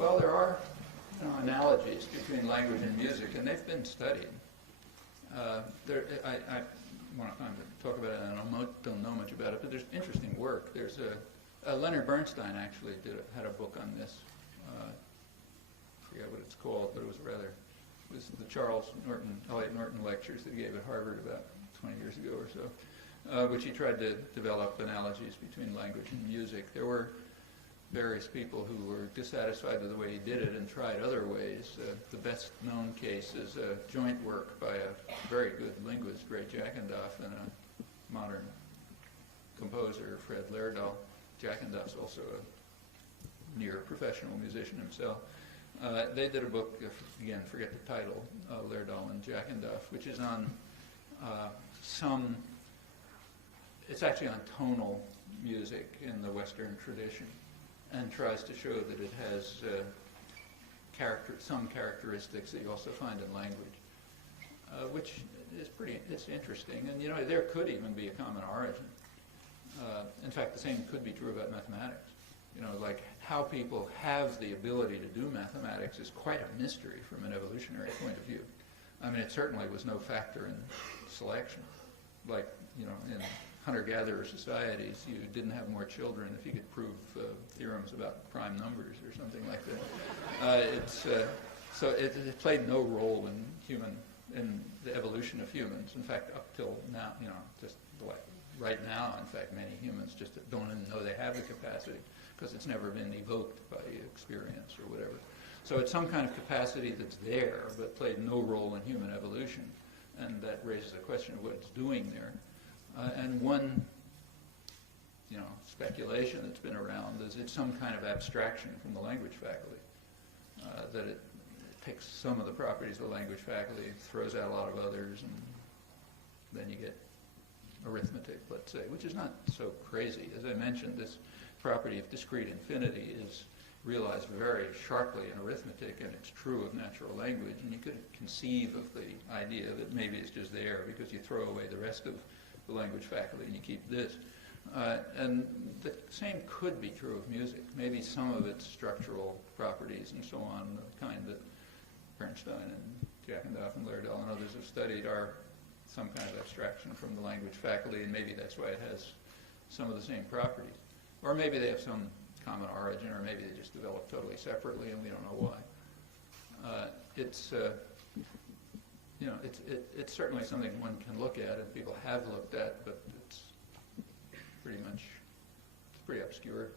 Well, there are analogies between language and music, and they've been studied. I want to talk about it, and I don't know much about it, but there's interesting work. There's Leonard Bernstein actually had a book on this. I forget what it's called, but it was the Charles Eliot Norton lectures that he gave at Harvard about 20 years ago or so, which he tried to develop analogies between language and music. There were various people who were dissatisfied with the way he did it and tried other ways. The best known case is a joint work by a very good linguist, Ray Jackendoff, and a modern composer, Fred Lerdahl. Jackendoff's also a near professional musician himself. They did a book, again, forget the title, Lerdahl and Jackendoff, which is on it's actually on tonal music in the Western tradition, and tries to show that it has some characteristics that you also find in language, which is it's interesting. And there could even be a common origin. In fact, the same could be true about mathematics. Like how people have the ability to do mathematics is quite a mystery from an evolutionary point of view. I mean, it certainly was no factor in selection. Like, in hunter-gatherer societies, you didn't have more children if you could prove theorems about prime numbers or something like that. So it played no role in the evolution of humans. In fact, up till now, just like right now, in fact, many humans just don't even know they have the capacity because it's never been evoked by experience or whatever. So it's some kind of capacity that's there but played no role in human evolution, and that raises the question of what it's doing there. And one, speculation that's been around is it's some kind of abstraction from the language faculty, that it takes some of the properties of the language faculty, throws out a lot of others, and then you get arithmetic, let's say, which is not so crazy. As I mentioned, this property of discrete infinity is realized very sharply in arithmetic, and it's true of natural language, and you could conceive of the idea that maybe it's just there because you throw away the rest of the language faculty and you keep this. And the same could be true of music. Maybe some of its structural properties and so on, the kind that Bernstein and Jackendoff and Lerdahl and others have studied, are some kind of abstraction from the language faculty, and maybe that's why it has some of the same properties. Or maybe they have some common origin, or maybe they just develop totally separately and we don't know why. It's certainly something one can look at, and people have looked at, but it's pretty obscure.